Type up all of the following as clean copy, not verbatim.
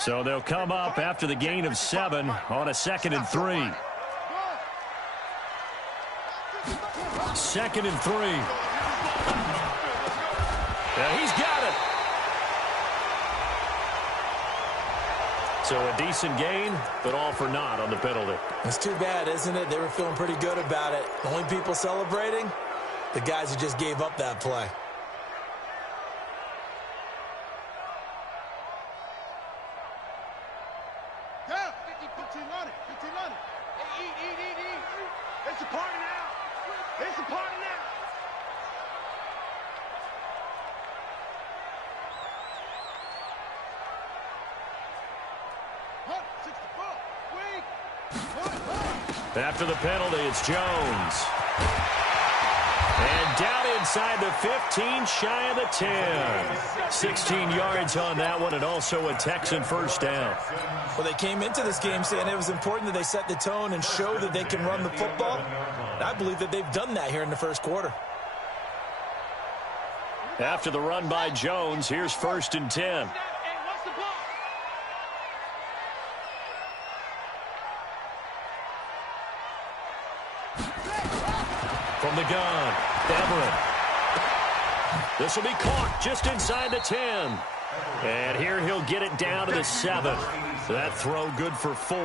So they'll come up after the gain of 7 on a 2nd and 3. 2nd and 3. Yeah, he's got it. So a decent gain, but all for naught on the penalty. It's too bad, isn't it? They were feeling pretty good about it. The only people celebrating, the guys who just gave up that play. After the penalty, it's Jones. And down inside the 15, shy of the 10. 16 yards on that one, and also a Texan first down. Well, they came into this game saying it was important that they set the tone and show that they can run the football. And I believe that they've done that here in the first quarter. After the run by Jones, here's 1st and 10. From the gun, Everett. This will be caught just inside the 10. And here he'll get it down to the 7. That throw good for 4.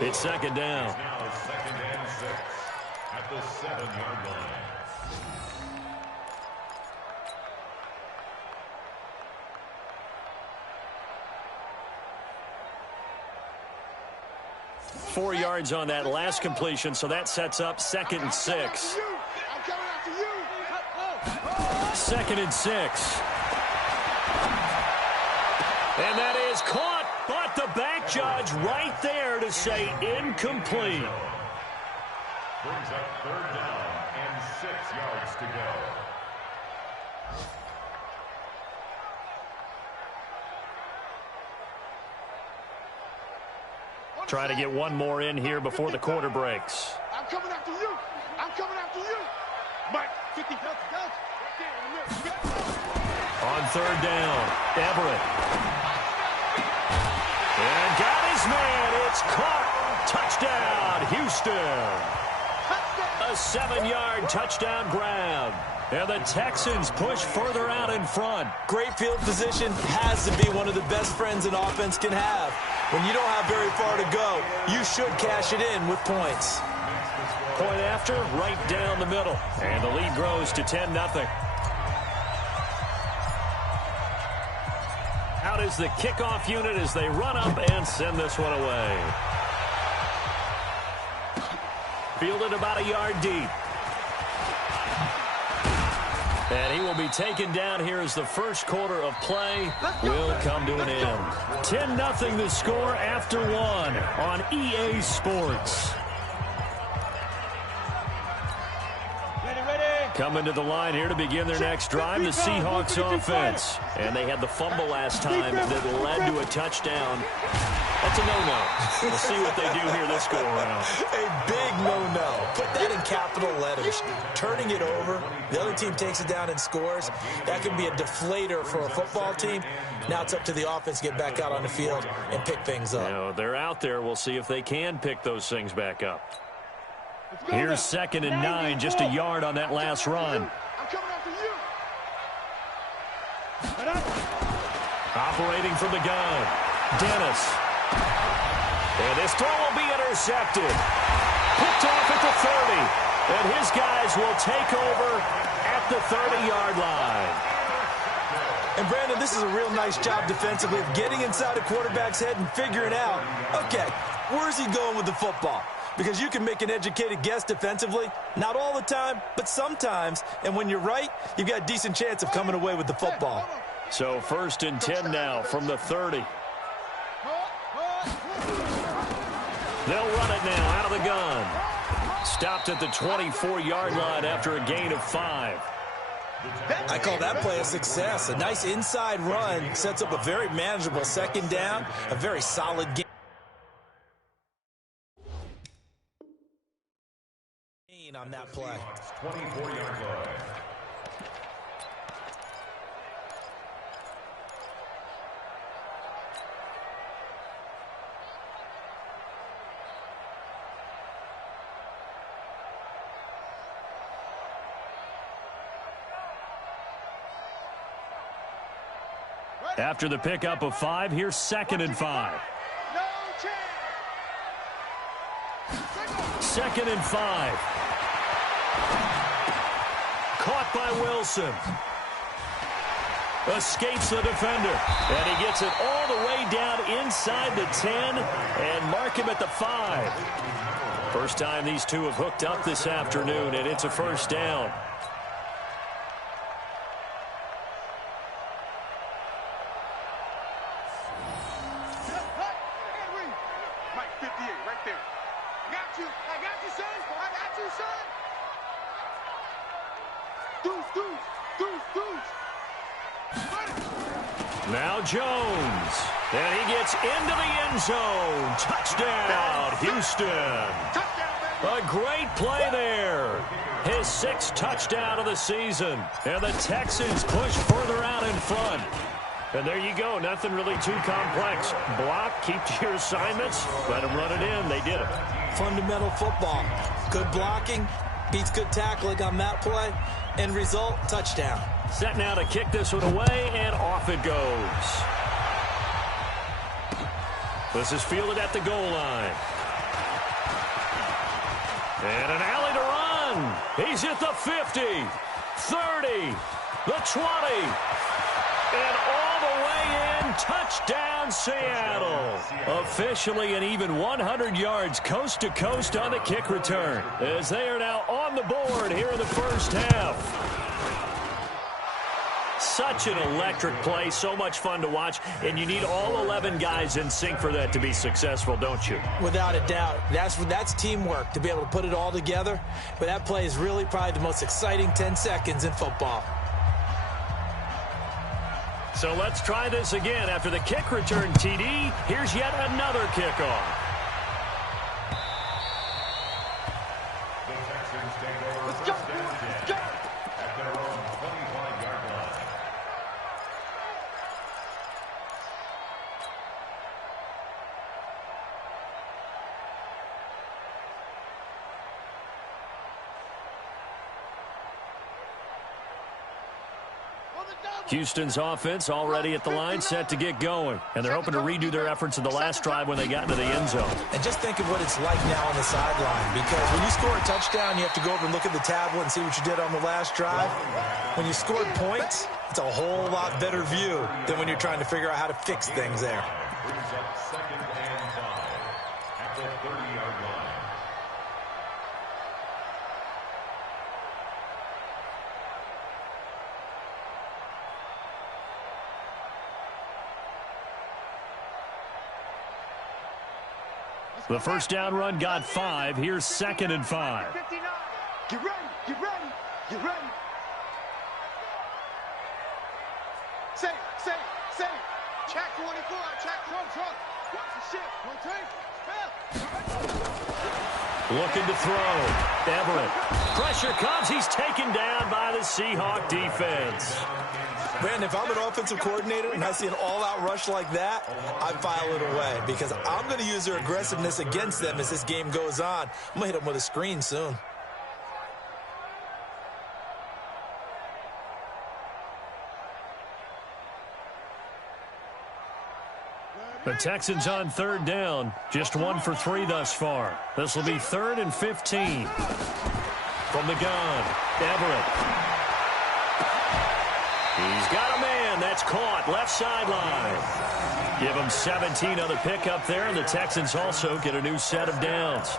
It's 2nd down. Now 2nd and 6 at the 7-yard line. Four yards on that last completion, so that sets up 2nd and 6. 2nd and 6. And that is caught, but the back judge right there to say incomplete. Brings up 3rd down and 6 yards to go. Try to get one more in here before the quarter breaks. I'm coming after you. I'm coming after you. Mike, 50. On 3rd down, Everett. And got his man. It's caught. Touchdown, Houston. A 7-yard touchdown grab. And the Texans push further out in front. Great field position has to be one of the best friends an offense can have. When you don't have very far to go, you should cash it in with points. Point after, right down the middle. And the lead grows to 10-0. Out is the kickoff unit as they run up and send this one away. Fielded about a yard deep. And he will be taken down here as the first quarter of play will come to an end. 10-0 the score after 1 on EA Sports. Coming to the line here to begin their next drive, the Seahawks offense. And they had the fumble last time that led to a touchdown. That's a no-no. We'll see what they do here this go-around. A big no-no. Put that in capital letters. Turning it over, the other team takes it down and scores. That can be a deflator for a football team. Now it's up to the offense to get back out on the field and pick things up. You know, they're out there. We'll see if they can pick those things back up. Here's 2nd and 9, just a yard on that last run. I'm coming after you. Operating from the gun, Dennis. And this throw will be intercepted. Picked off at the 30. And his guys will take over at the 30-yard line. And, Brandon, this is a real nice job defensively of getting inside a quarterback's head and figuring out, okay, where's he going with the football? Because you can make an educated guess defensively. Not all the time, but sometimes. And when you're right, you've got a decent chance of coming away with the football. So 1st and 10 now from the 30. They'll run it now out of the gun. Stopped at the 24-yard line after a gain of 5. I call that play a success. A nice inside run sets up a very manageable 2nd down, a very solid game. On that play. 24-yard line. After the pickup of 5, here's 2nd and 5. No chance. 2nd and 5. Caught by Wilson. Escapes the defender. And he gets it all the way down inside the 10 and mark him at the 5. First time these two have hooked up this afternoon, and it's a first down. Mike, 58, right there. I got you, son. I got you, son. Deuce. Now Jones. And he gets into the end zone. Touchdown, Houston. A great play there. His 6th touchdown of the season. And the Texans push further out in front. And there you go. Nothing really too complex. Block, keep to your assignments, let them run it in. They did it. Fundamental football. Good blocking beats good tackling on that play. End result, touchdown. Set now to kick this one away, and off it goes. This is fielded at the goal line. And an alley to run. He's at the 50, 30, the 20, and all the way in. Touchdown, Seattle. Officially an even 100 yards coast to coast on the kick return, as they are now on the board here in the first half. Such an electric play, so much fun to watch, and you need all 11 guys in sync for that to be successful, don't you? Without a doubt. That's teamwork, to be able to put it all together. But that play is really probably the most exciting 10 seconds in football. So let's try this again. After the kick return TD, here's yet another kickoff. Let's go. At their own 25-yard line. Houston's offense already at the line, set to get going. And they're hoping to redo their efforts of the last drive when they got into the end zone. And just think of what it's like now on the sideline, because when you score a touchdown, you have to go over and look at the tablet and see what you did on the last drive. When you scored points, it's a whole lot better view than when you're trying to figure out how to fix things there. Brings up 2nd and 5 at the 30-yard line. The first down run got 5. Here's 2nd and 5. Get ready. Say it. Check 24, check front. Watch the ship. One take. Looking to throw. Everett. Pressure comes. He's taken down by the Seahawk defense. Brandon, if I'm an offensive coordinator and I see an all-out rush like that, I file it away, because I'm going to use their aggressiveness against them as this game goes on. I'm going to hit them with a screen soon. The Texans on 3rd down. Just 1 for 3 thus far. This will be 3rd and 15. From the gun, Everett. He's got a man. That's caught. Left sideline. Give him 17 on the pickup there, and the Texans also get a new set of downs.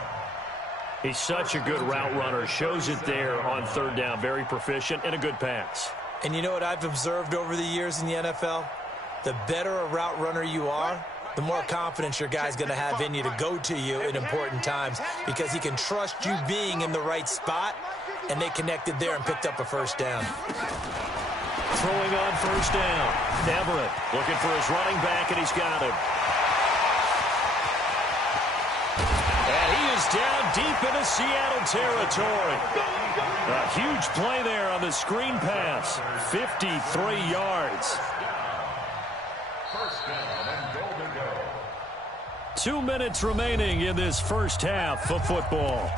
He's such a good route runner. Shows it there on 3rd down. Very proficient and a good pass. And you know what I've observed over the years in the NFL? The better a route runner you are, the more confidence your guy's going to have in you to go to you in important times, because he can trust you being in the right spot, and they connected there and picked up a first down. Throwing on 1st down. Everett looking for his running back, and he's got him. And he is down deep into Seattle territory. A huge play there on the screen pass. 53 yards. First down and goal to go. 2 minutes remaining in this first half of football.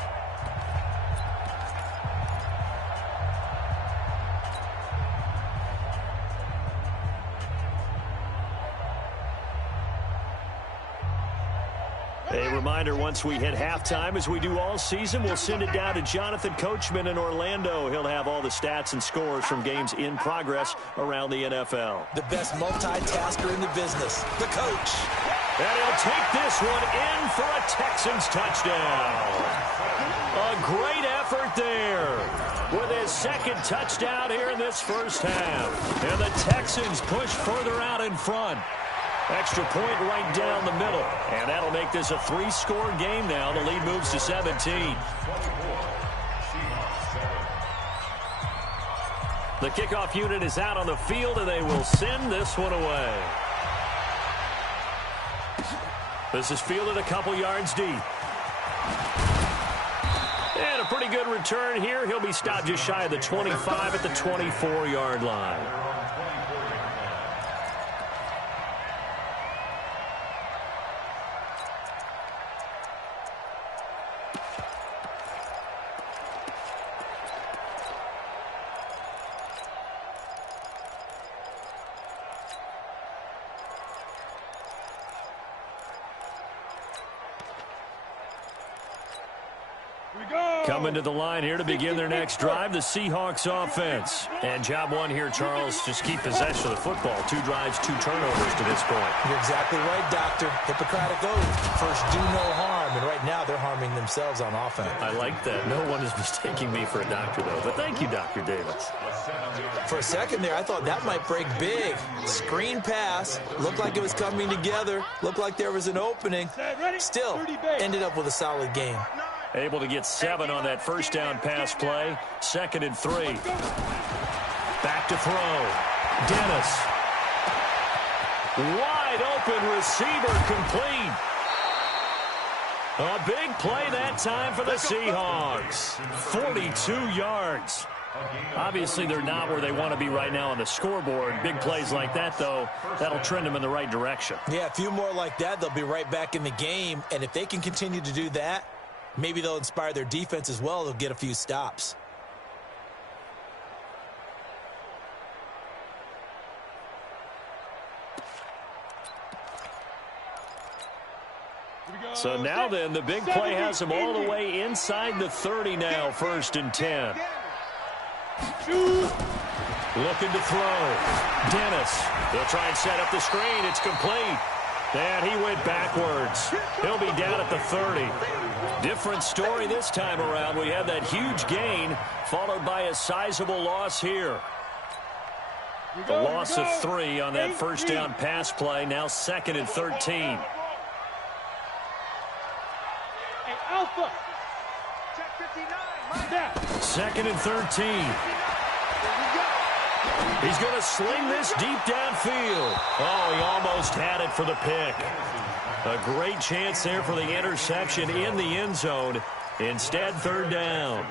reminder, once we hit halftime, as we do all season, we'll send it down to Jonathan Coachman in Orlando. He'll have all the stats and scores from games in progress around the NFL. The best multitasker in the business, the coach. And he'll take this one in for a Texans touchdown. A great effort there with his second touchdown here in this first half. And the Texans push further out in front. Extra point right down the middle. And that'll make this a 3-score game now. The lead moves to 17. The kickoff unit is out on the field, and they will send this one away. This is fielded a couple yards deep. And a pretty good return here. He'll be stopped just shy of the 25 at the 24-yard line. Coming to the line here to begin their next drive, the Seahawks offense. And job one here, Charles, just keep possession of the football. 2 drives, 2 turnovers to this point. You're exactly right, Doctor. Hippocratic oath. First, do no harm. And right now, they're harming themselves on offense. I like that. No one is mistaking me for a doctor, though. But thank you, Dr. Davis. For a second there, I thought that might break big. Screen pass. Looked like it was coming together. Looked like there was an opening. Still, ended up with a solid game. Able to get 7 on that first down pass play. 2nd and 3. Back to throw. Dennis. Wide open receiver complete. A big play that time for the Seahawks. 42 yards. Obviously, they're not where they want to be right now on the scoreboard. Big plays like that, though, that'll trend them in the right direction. Yeah, a few more like that, they'll be right back in the game. And if they can continue to do that, maybe they'll inspire their defense as well. They'll get a few stops. So now then, the big play has them all the way inside the 30 now, 1st and 10. Looking to throw. Dennis. They'll try and set up the screen. It's complete. And he went backwards. He'll be down at the 30. Different story this time around. We had that huge gain followed by a sizable loss here. The loss of 3 on that first down pass play. Now 2nd and 13. Alpha. 2nd and 13. He's going to sling this deep downfield. Oh, he almost had it for the pick. A great chance there for the interception in the end zone. Instead, 3rd down.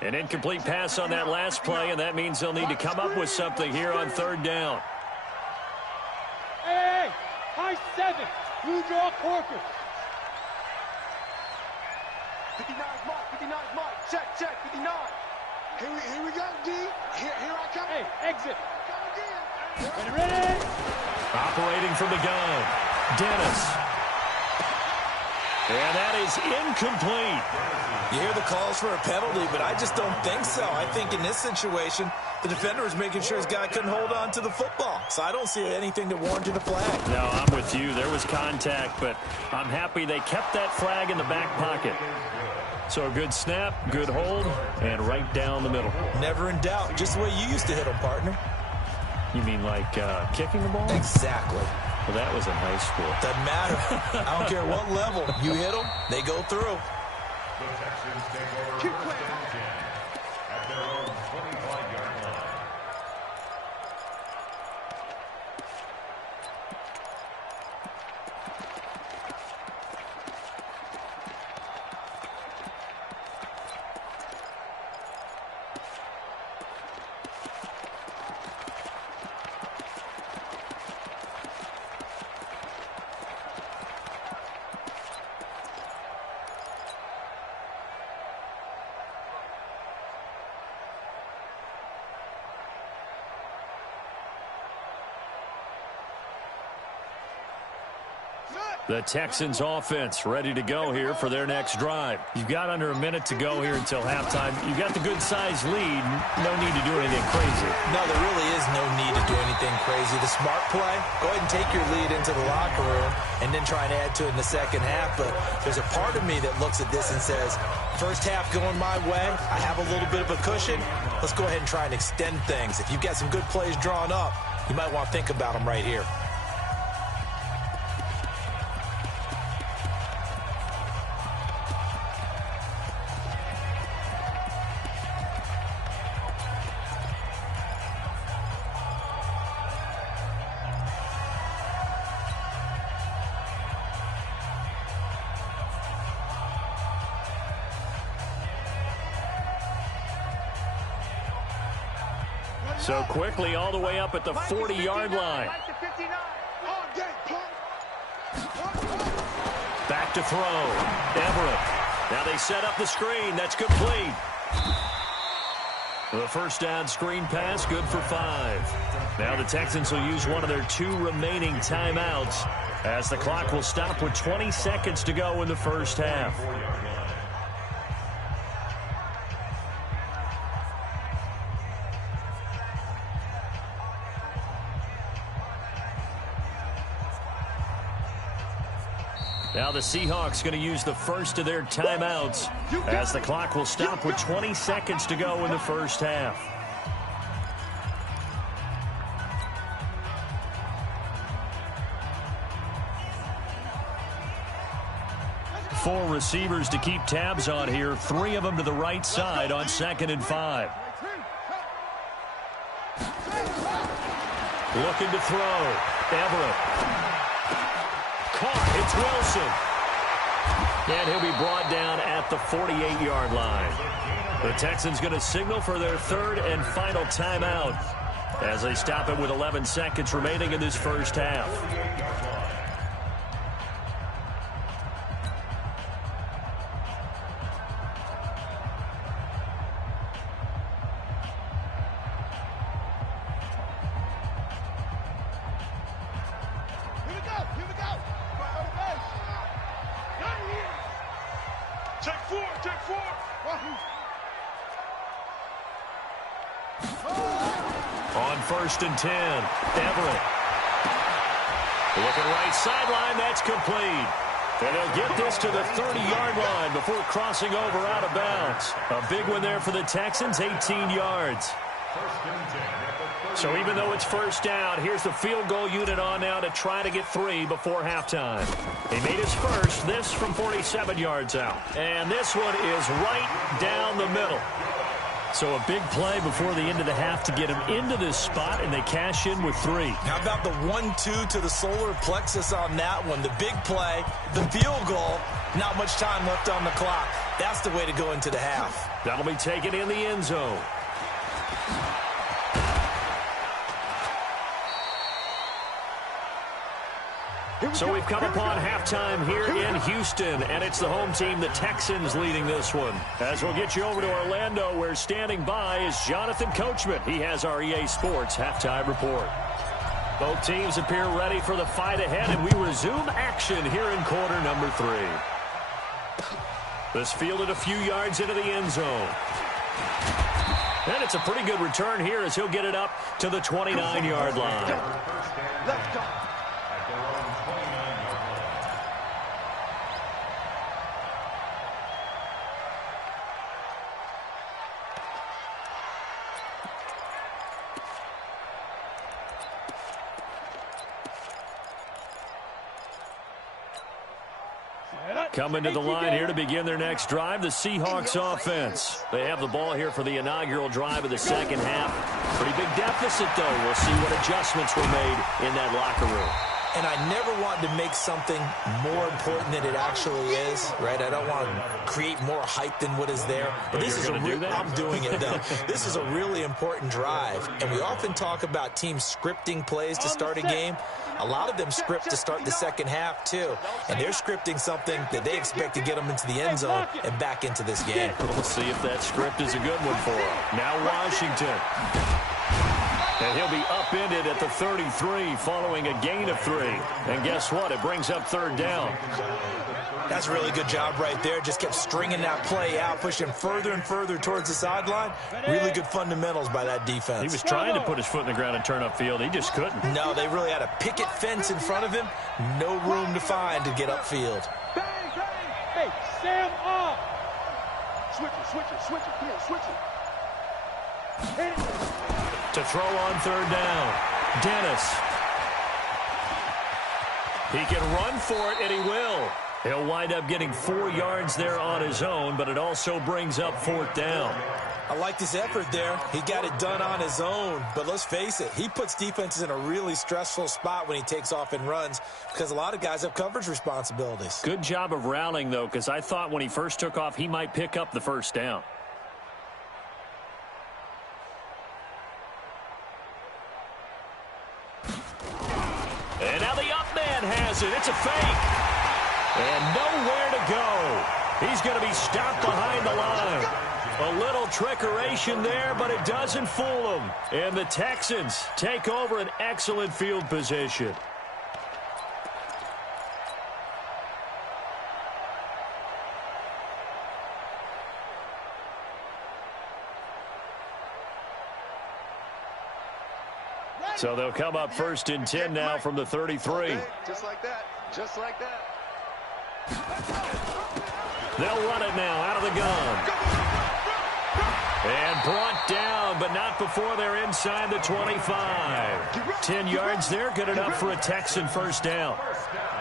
An incomplete pass on that last play, and that means they'll need to come up with something here on 3rd down. Hey, high 7. Blue draw Corker. 59 mark, 59 mark. Check, 59. Here we go, D. Here I come. Hey, exit. Come again. Ready. Operating from the gun. Dennis. And that is incomplete. You hear the calls for a penalty, but I just don't think so. I think in this situation, the defender was making sure his guy couldn't hold on to the football. So I don't see anything to warrant a flag. No, I'm with you. There was contact, but I'm happy they kept that flag in the back pocket. So a good snap, good hold, and right down the middle. Never in doubt. Just the way you used to hit them, partner. You mean like kicking the ball? Exactly. Well, that was in high school. Doesn't matter. I don't care what level. You hit them, they go through. The Texans take over Keep first and 10 at their own 25-yard line. The Texans offense ready to go here for their next drive. You've got under a minute to go here until halftime. You've got the good-sized lead. No need to do anything crazy. No, there really is no need to do anything crazy. The smart play, go ahead and take your lead into the locker room and then try and add to it in the second half. But there's a part of me that looks at this and says, first half going my way, I have a little bit of a cushion. Let's go ahead and try and extend things. If you've got some good plays drawn up, you might want to think about them right here. So quickly all the way up at the 40-yard line. Back to throw. Everett. Now they set up the screen. That's complete. The first down screen pass, good for 5. Now the Texans will use one of their 2 remaining timeouts as the clock will stop with 20 seconds to go in the first half. Now the Seahawks going to use the first of their timeouts as the clock will stop with 20 seconds to go in the first half. Four receivers to keep tabs on here. 3 of them to the right side on 2nd and 5. Looking to throw. Everett. Caught. It's Wilson. And he'll be brought down at the 48-yard line. The Texans going to signal for their 3rd and final timeout as they stop it with 11 seconds remaining in this first half. On 1st and 10, Everett. Looking right sideline, that's complete. And they'll get this to the 30-yard line before crossing over out of bounds. A big one there for the Texans, 18 yards. So even though it's first down, here's the field goal unit on now to try to get 3 before halftime. He made his first, this from 47 yards out. And this one is right down the middle. So a big play before the end of the half to get him into this spot, and they cash in with 3. How about the 1-2 to the solar plexus on that one? The big play, the field goal, not much time left on the clock. That's the way to go into the half. That'll be taken in the end zone. So we've come upon halftime here in Houston, and it's the home team, the Texans, leading this one. As we'll get you over to Orlando, where standing by is Jonathan Coachman. He has our EA Sports halftime report. Both teams appear ready for the fight ahead, and we resume action here in quarter number 3. This fielded a few yards into the end zone. And it's a pretty good return here as he'll get it up to the 29-yard line. Let's go. Coming to the line here to begin their next drive, the Seahawks offense. They have the ball here for the inaugural drive of the second half. Pretty big deficit, though. We'll see what adjustments were made in that locker room. And I never want to make something more important than it actually is, right? I don't want to create more hype than what is there. But this is I'm doing it, though. This is a really important drive. And we often talk about teams scripting plays to start a game. A lot of them script to start the second half, too. And they're scripting something that they expect to get them into the end zone and back into this game. We'll see if that script is a good one for them. Now Washington. And he'll be upended at the 33 following a gain of 3. And guess what? It brings up third down. That's a really good job right there. Just kept stringing that play out, pushing him further and further towards the sideline. Really good fundamentals by that defense. He was trying to put his foot in the ground and turn upfield. He just couldn't. No, they really had a picket fence in front of him. No room to find to get upfield. Bang, bang. Hey, Sam off. Switch it. Come here, switch it. Hit it. To throw on third down. Dennis. He can run for it, and he will. He'll wind up getting 4 yards there on his own, but it also brings up fourth down. I like his effort there. He got it done on his own. But let's face it, he puts defenses in a really stressful spot when he takes off and runs because a lot of guys have coverage responsibilities. Good job of rallying, though, because I thought when he first took off, he might pick up the first down. And now the up man has it. It's a fake. And nowhere to go. He's going to be stopped behind the line. A little trickeration there, but it doesn't fool him. And the Texans take over an excellent field position. So they'll come up first and 10 now from the 33. Just like that. Just like that. They'll run it now out of the gun. And brought down, but not before they're inside the 25. 10 yards there, good enough for a Texan first down.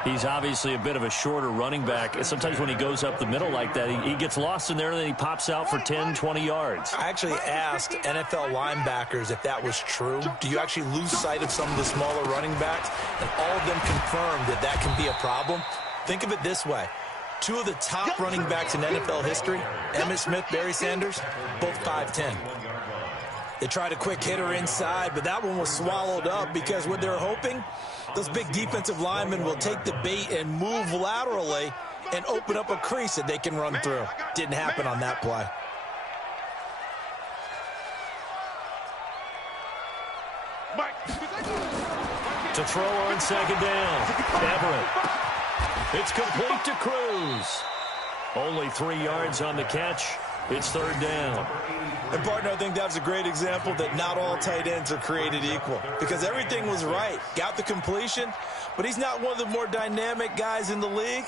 He's obviously a bit of a shorter running back. Sometimes when he goes up the middle like that, he gets lost in there, and then he pops out for 10, 20 yards. I actually asked NFL linebackers if that was true. Do you actually lose sight of some of the smaller running backs? And all of them confirmed that that can be a problem. Think of it this way. 2 of the top running backs in NFL history, Emmitt Smith, Barry Sanders, both 5'10". They tried a quick hitter inside, but that one was swallowed up because what they're hoping, those big defensive linemen will take the bait and move laterally and open up a crease that they can run through. Didn't happen on that play. To throw on second down, Everett. It's complete to Cruz. Only 3 yards on the catch. It's third down. And, partner, I think that's a great example that not all tight ends are created equal because everything was right. Got the completion, but he's not one of the more dynamic guys in the league.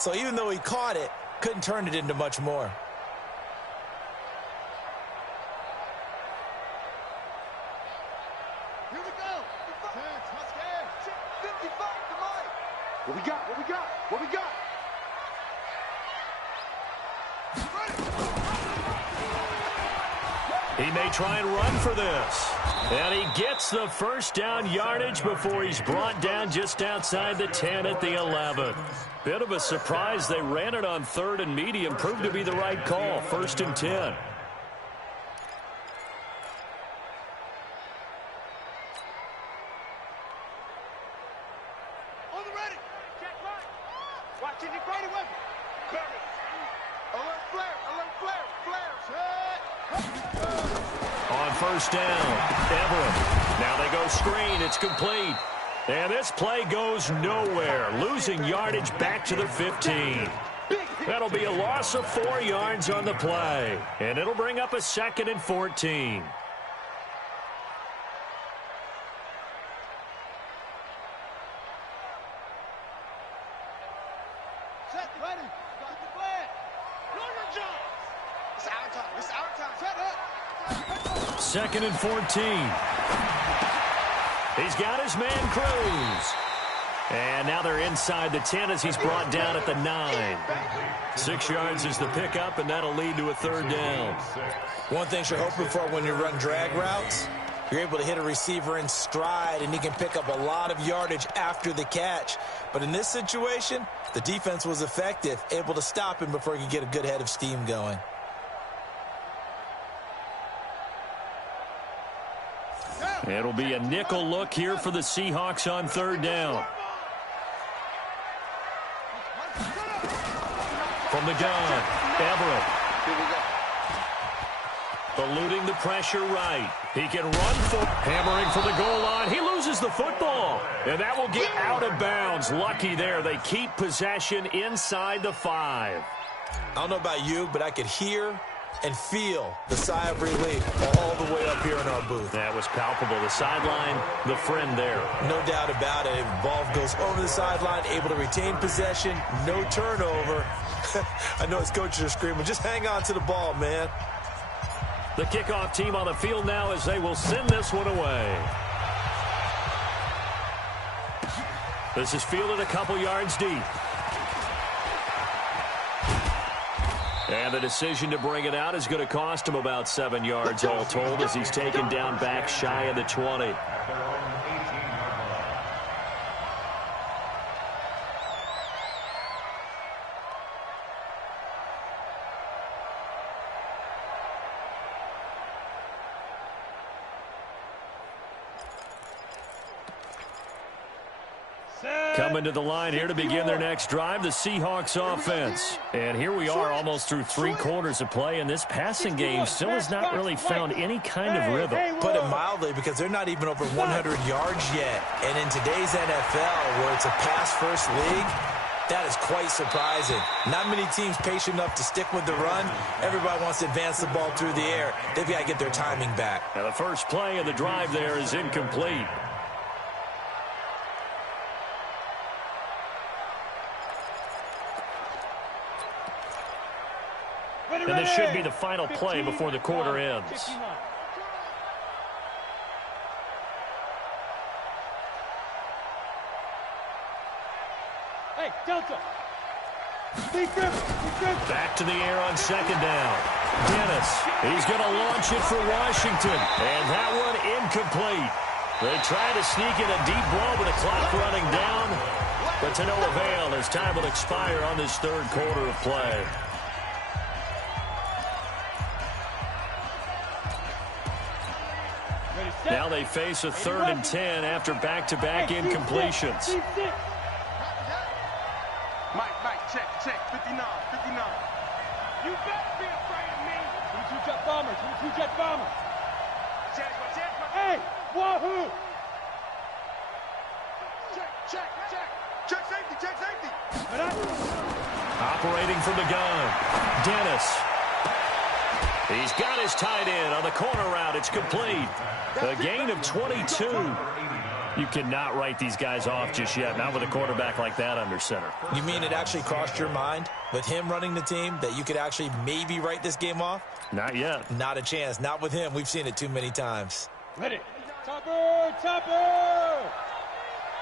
So even though he caught it, couldn't turn it into much more. Here we go. 55 to Mike. What we got? What we got? What we got? He may try and run for this. And he gets the first down yardage before he's brought down just outside the 10 at the 11. Bit of a surprise. They ran it on third and medium. Proved to be the right call. First and 10. First down, Everett. Now they go screen. It's complete. And this play goes nowhere. Losing yardage back to the 15. That'll be a loss of 4 yards on the play. And it'll bring up a second and 14. Set, ready. Got the flag. Know your job. It's our time. It's our time. Set up. Second and 14. He's got his man Cruz. And now they're inside the 10 as he's brought down at the 9. 6 yards is the pickup, and that'll lead to a third down. One thing you're hoping for when you run drag routes, you're able to hit a receiver in stride, and he can pick up a lot of yardage after the catch. But in this situation, the defense was effective, able to stop him before he could get a good head of steam going. It'll be a nickel look here for the Seahawks on third down. From the gun, Everett. Eluding the pressure right. He can run for hammering for the goal line. He loses the football. And that will get out of bounds. Lucky there. They keep possession inside the 5. I don't know about you, but I could hear and feel the sigh of relief all the way up here in our booth. That was palpable. The sideline, the friend there. No doubt about it. The ball goes over the sideline, able to retain possession, no turnover. I know his coaches are screaming, just hang on to the ball, man. The kickoff team on the field now as they will send this one away. This is fielded a couple yards deep. And the decision to bring it out is going to cost him about 7 yards all told as he's taken down back shy of the 20. Coming to the line here to begin their next drive, the Seahawks offense. And here we are almost through 3 quarters of play, and this passing game still has not really found any kind of rhythm. Put it mildly, because they're not even over 100 yards yet. And in today's NFL, where it's a pass-first league, that is quite surprising. Not many teams patient enough to stick with the run. Everybody wants to advance the ball through the air. They've got to get their timing back. Now the first play of the drive there is incomplete. And this should be the final play before the quarter ends. Hey, Delta. Back to the air on second down. Dennis, he's going to launch it for Washington. And that one incomplete. They try to sneak in a deep ball with the clock running down. But to no avail as time will expire on this third quarter of play. Now they face a 3rd and 10 after back-to-back incompletions. Mike, check, 59. You better be afraid of me. 22-jet bomber, 22-jet bomber. Hey, wahoo! Check safety. Operating from the gun, Dennis. He's got his tight end on the corner route. It's complete. A gain of 22. You cannot write these guys off just yet, not with a quarterback like that under center. You mean it actually crossed your mind with him running the team that you could actually maybe write this game off? Not yet. Not a chance. Not with him. We've seen it too many times. Ready. Topper!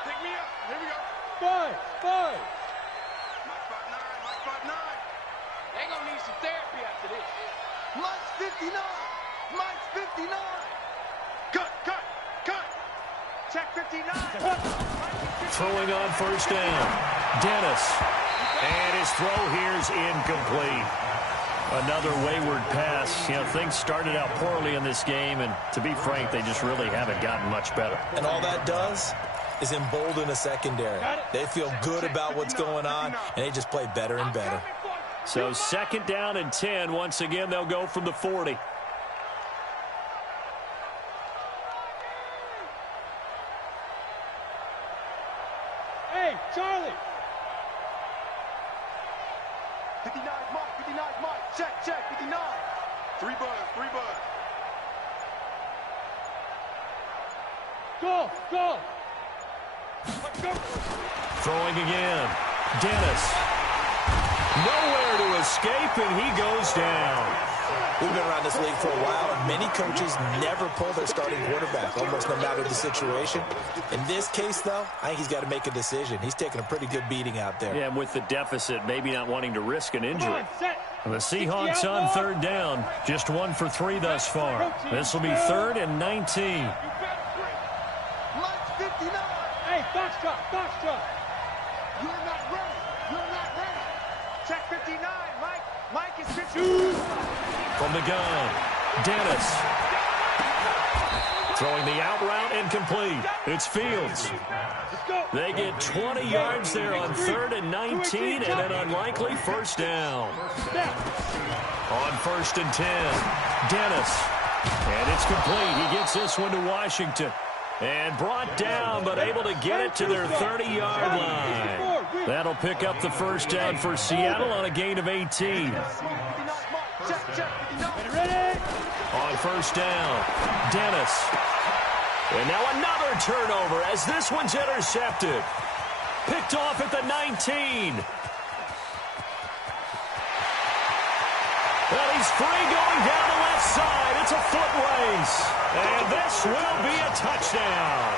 Pick me up. Here we go. 5. Mike 5'9". They gonna need some therapy after this. Mike's 59. Cut. Check 59. Throwing on first down. Dennis. And his throw here's incomplete. Another wayward pass. You know, things started out poorly in this game, and to be frank, they just really haven't gotten much better. And all that does is embolden a secondary. They feel good about what's going on, and they just play better and better. So 2nd down and 10. Once again, they'll go from the 40. Hey, Charlie. 59 Mike. Check, 59. 3 bud. Go. Throwing again. Dennis. Nowhere to escape, and he goes down. We've been around this league for a while, and many coaches never pull their starting quarterback, almost no matter the situation. In this case, though, I think he's got to make a decision. He's taking a pretty good beating out there. Yeah, and with the deficit, maybe not wanting to risk an injury. And the Seahawks on 3rd down, just 1 for 3 thus far. This will be 3rd and 19. Mike's 59. Hey, Foxtrot. You're not ready. Check 59, Mike is 52. From the gun, Dennis. Throwing the out route incomplete. It's Fields. They get 20 yards there on 3rd and 19 and an unlikely first down. On 1st and 10. Dennis. And it's complete. He gets this one to Washington. And brought down, but able to get it to their 30-yard line. That'll pick up the first down for Seattle on a gain of 18. On 1st down, Dennis. And now another turnover as this one's intercepted. Picked off at the 19. Well, he's free going down the left side. It's a foot race. And this will be a touchdown.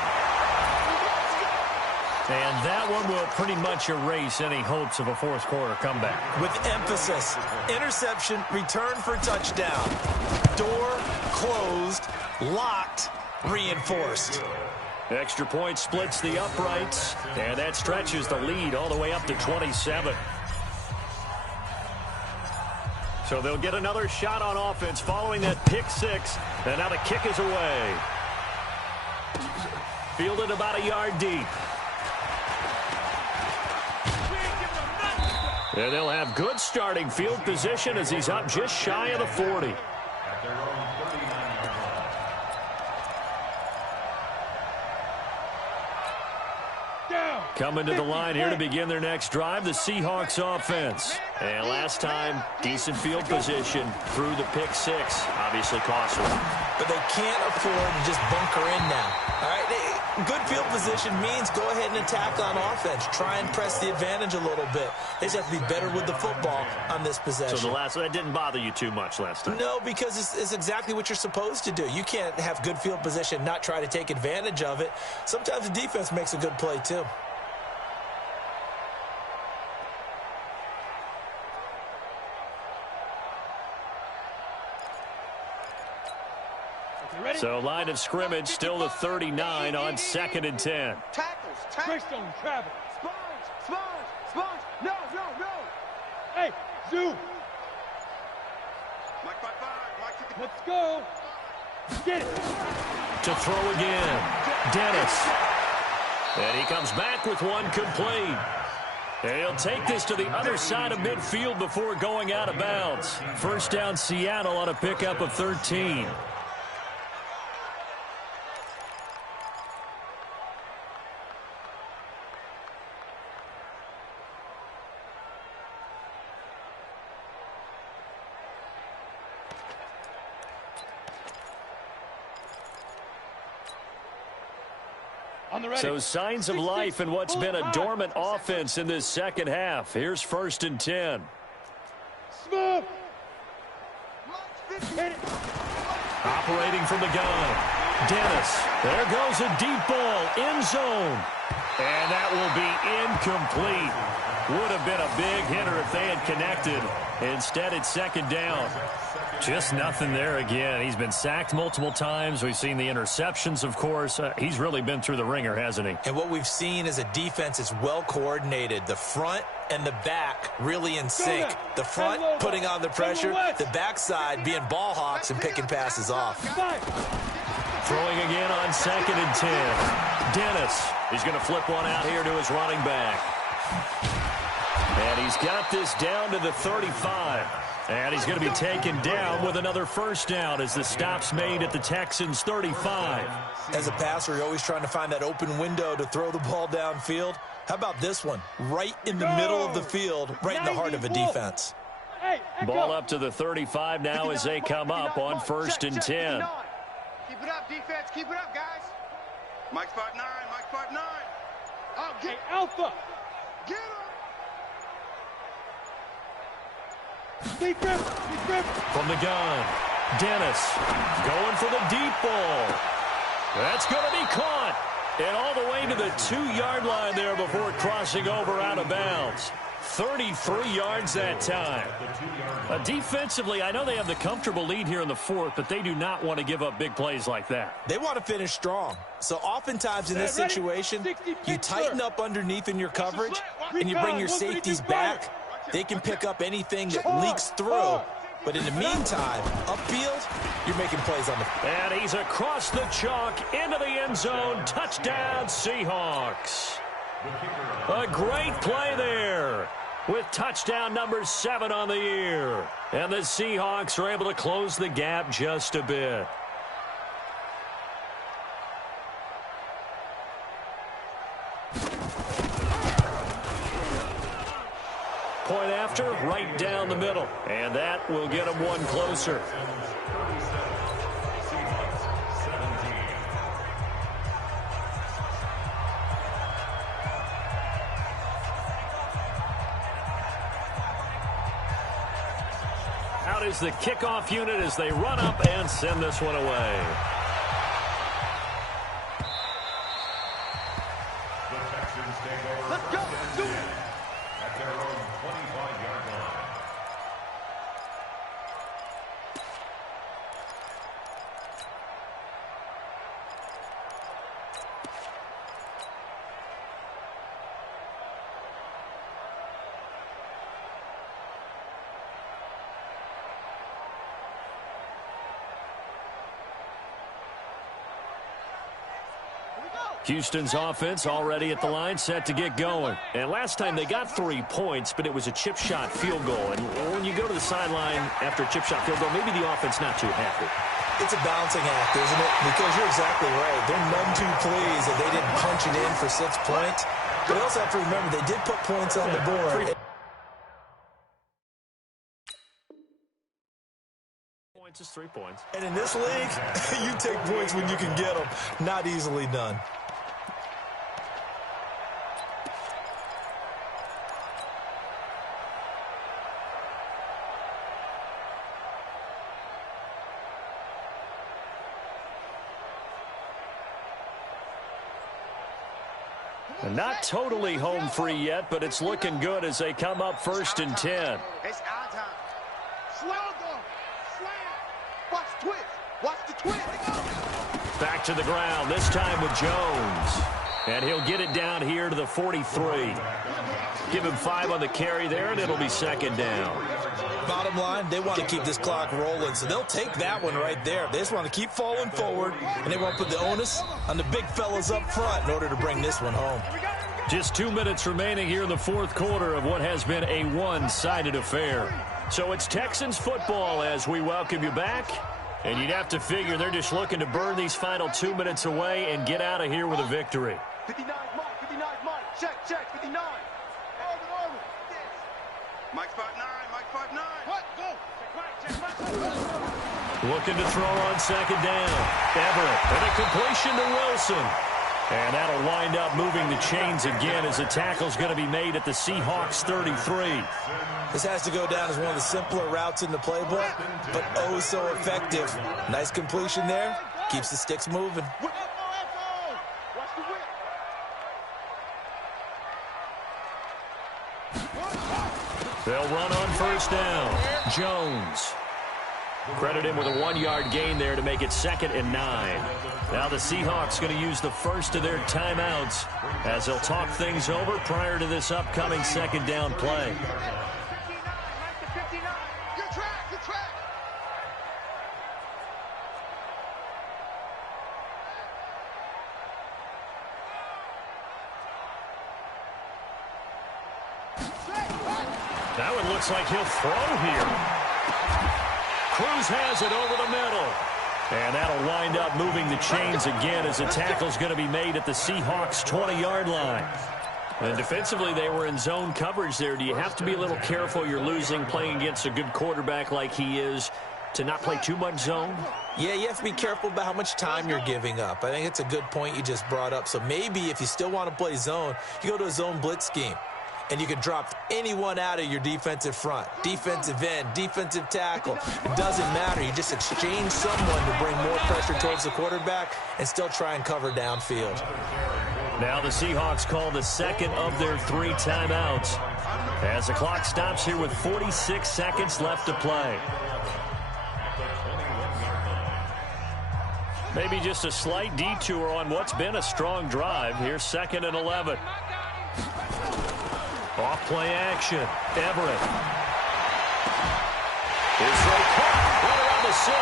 And that one will pretty much erase any hopes of a fourth quarter comeback. With emphasis, interception, return for touchdown. Door closed, locked, reinforced. Extra point splits the uprights, and that stretches the lead all the way up to 27. So they'll get another shot on offense following that pick six, and now the kick is away. Fielded about a yard deep. And they'll have good starting field position as he's up just shy of the 40. Coming to the line here to begin their next drive, the Seahawks offense. And last time, decent field position through the pick six. Obviously costly. But they can't afford to just bunker in now. All right, good field position means go ahead and attack on offense. Try and press the advantage a little bit. They just have to be better with the football on this possession. So that didn't bother you too much last time? No, because it's exactly what you're supposed to do. You can't have good field position, not try to take advantage of it. Sometimes the defense makes a good play too. So line of scrimmage still the 39 on 2nd and 10. Tackles. Greystone, travel. Sponge. No. Hey, zoom. Mike, let's go. Get it. To throw again. Dennis. And he comes back with one complete. And he'll take this to the other side of midfield before going out of bounds. First down Seattle on a pickup of 13. So signs of life in what's been a dormant offense in this second half. Here's 1st and 10. Smooth. Operating from the gun. Dennis. There goes a deep ball. End zone. And that will be incomplete. Would have been a big hitter if they had connected. Instead, it's 2nd down. Just nothing there again. He's been sacked multiple times. We've seen the interceptions, of course. He's really been through the ringer, hasn't he? And what we've seen is a defense that's well coordinated. The front and the back really in sync. The front putting on the pressure. The backside being ball hawks and picking passes off. Throwing again on 2nd and 10. Dennis. He's going to flip one out here to his running back. And he's got this down to the 35. And he's going to be taken down with another first down as the stop's made at the Texans' 35. As a passer, you're always trying to find that open window to throw the ball downfield. How about this one? Right in the middle of the field, right in the heart of a defense. Ball up to the 35 now as they come up on 1st and 10. Keep it up, defense. Keep it up, guys. Mike's 5'9". Okay, Alpha. Get him. From the gun, Dennis going for the deep ball. That's going to be caught. And all the way to the 2-yard line there before crossing over out of bounds. 33 yards that time. Defensively, I know they have the comfortable lead here in the 4th, but they do not want to give up big plays like that. They want to finish strong. So oftentimes in this situation, you tighten up underneath in your coverage, and you bring your safeties back. They can pick up anything that leaks through. But in the meantime, upfield, you're making plays on the... And he's across the chalk into the end zone. Touchdown, Seahawks. A great play there. with touchdown number 7 on the year. And the Seahawks are able to close the gap just a bit. Point after, right down the middle. And that will get them one closer. Out is the kickoff unit as they run up and send this one away. The Texans take over. Let's go. Do it. At their own 25-yard line. Houston's offense already at the line, set to get going. And last time they got 3 points, but it was a chip shot field goal. And when you go to the sideline after a chip shot field goal, maybe the offense not too happy. It's a balancing act, isn't it? Because you're exactly right. They're none too pleased that they didn't punch it in for 6 points. But you also have to remember they did put points on the board. Points is 3 points. And in this league, you take points when you can get them. Not easily done. Not totally home free yet, but it's looking good as they come up 1st and 10. It's our time. Slow down. Slam. Watch the twist. Watch the twist. Back to the ground, this time with Jones. And he'll get it down here to the 43. Give him 5 on the carry there, and it'll be 2nd down. Bottom line, they want to keep this clock rolling, so they'll take that one right there. They just want to keep falling forward, and they want to put the onus on the big fellas up front in order to bring this one home. Just 2 minutes remaining here in the 4th quarter of what has been a one-sided affair. So it's Texans football as we welcome you back. And you'd have to figure they're just looking to burn these final 2 minutes away and get out of here with a victory. 59 Mike, 59 Mike. Check, 59. Over. Mike 5'9", Mike 5'9". What? Go. Check right. Looking to throw on 2nd down. Everett, and a completion to Wilson. And that'll wind up moving the chains again as the tackle's going to be made at the Seahawks 33. This has to go down as one of the simpler routes in the playbook, but oh so effective. Nice completion there. Keeps the sticks moving. Watch the whip. They'll run on 1st down. Jones. Credit him with a 1-yard gain there to make it 2nd and 9. Now the Seahawks going to use the first of their timeouts as they'll talk things over prior to this upcoming 2nd down play. Good track. That one looks like he'll throw here. Cruz has it over the middle. And that'll wind up moving the chains again as the tackle's going to be made at the Seahawks 20-yard line. And defensively, they were in zone coverage there. Do you have to be a little careful you're losing playing against a good quarterback like he is to not play too much zone? Yeah, you have to be careful about how much time you're giving up. I think it's a good point you just brought up. So maybe if you still want to play zone, you go to a zone blitz scheme. And you can drop anyone out of your defensive front. Defensive end, defensive tackle. It doesn't matter. You just exchange someone to bring more pressure towards the quarterback and still try and cover downfield. Now the Seahawks call the 2nd of their 3 timeouts as the clock stops here with 46 seconds left to play. Maybe just a slight detour on what's been a strong drive. Here's 2nd and 11. Off play action. Everett. His right caught right around the 6.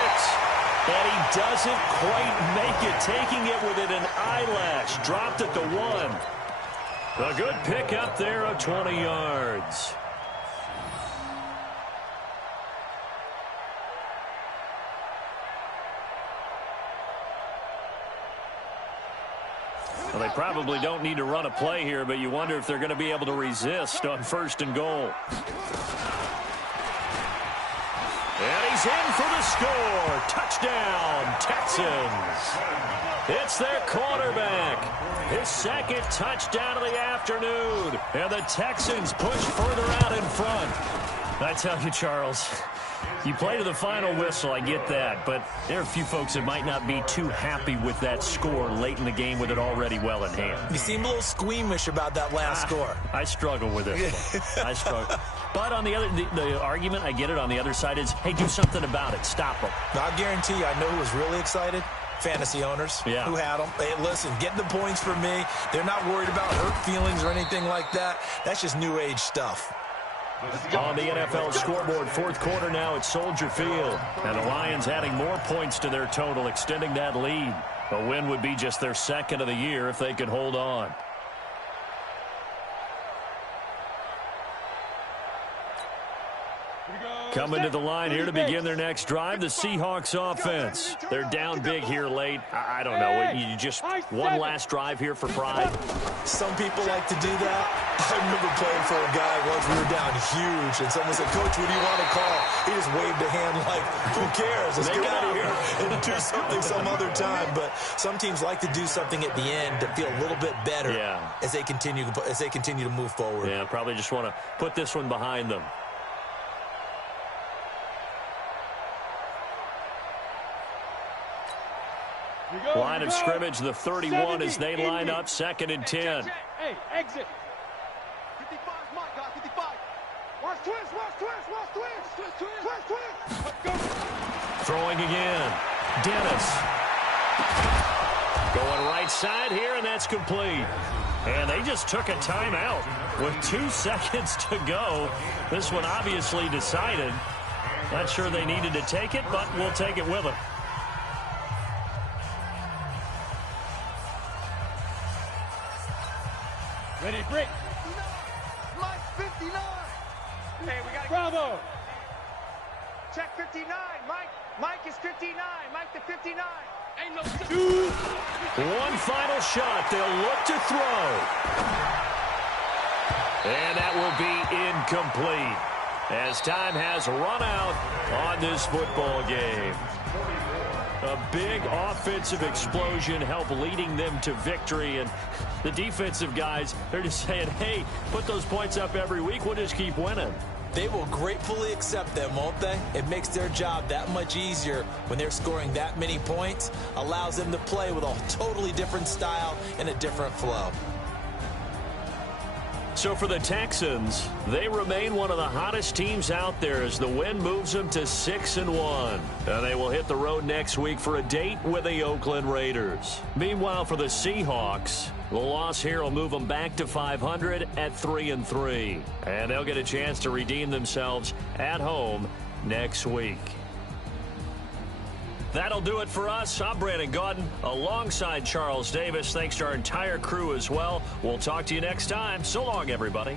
And he doesn't quite make it, taking it within an eyelash. Dropped at the 1. A good pickup there of 20 yards. Well, they probably don't need to run a play here, but you wonder if they're going to be able to resist on 1st and goal. And he's in for the score. Touchdown, Texans. It's their quarterback. His 2nd touchdown of the afternoon. And the Texans push further out in front. I tell you, Charles, you play to the final whistle, I get that. But there are a few folks that might not be too happy with that score late in the game with it already well in hand. You seem a little squeamish about that last score. I struggle with this one. I struggle. But on the other, the argument, I get it, on the other side is, hey, do something about it. Stop them. I guarantee you, I know who was really excited. Fantasy owners who had them. Hey, listen, get the points for me. They're not worried about hurt feelings or anything like that. That's just new age stuff. On the NFL scoreboard, 4th quarter now at Soldier Field. And the Lions adding more points to their total, extending that lead. A win would be just their 2nd of the year if they could hold on. Coming to the line here to begin their next drive, the Seahawks offense. They're down big here late. I don't know. You just one last drive here for pride. Some people like to do that. I remember playing for a guy once we were down huge, and someone said, Coach, what do you want to call? He just waved a hand like, who cares? Let's get out of here and do something some other time. But some teams like to do something at the end to feel a little bit better as they continue to move forward. Yeah, probably just want to put this one behind them. Line of scrimmage, the 31 as they line up, 2nd and 10. Hey, exit. 55, Mike, guys, 55. Watch twist, watch twist, watch twist. Twist, twist. Let's go. Throwing again. Dennis. Going right side here, and that's complete. And they just took a timeout with 2 seconds to go. This one obviously decided. Not sure they needed to take it, but we'll take it with them. Ready, break. Mike, 59. Hey, we got to Bravo. Check 59. Mike is 59. Mike to 59. Ain't no two. One final shot. They'll look to throw. And that will be incomplete as time has run out on this football game. A big offensive explosion helped leading them to victory. And the defensive guys, they're just saying, hey, put those points up every week. We'll just keep winning. They will gratefully accept them, won't they? It makes their job that much easier when they're scoring that many points. Allows them to play with a totally different style and a different flow. So for the Texans, they remain one of the hottest teams out there as the win moves them to 6-1. And they will hit the road next week for a date with the Oakland Raiders. Meanwhile, for the Seahawks, the loss here will move them back to 500 at 3-3. And they'll get a chance to redeem themselves at home next week. That'll do it for us. I'm Brandon Gaudin alongside Charles Davis. Thanks to our entire crew as well. We'll talk to you next time. So long, everybody.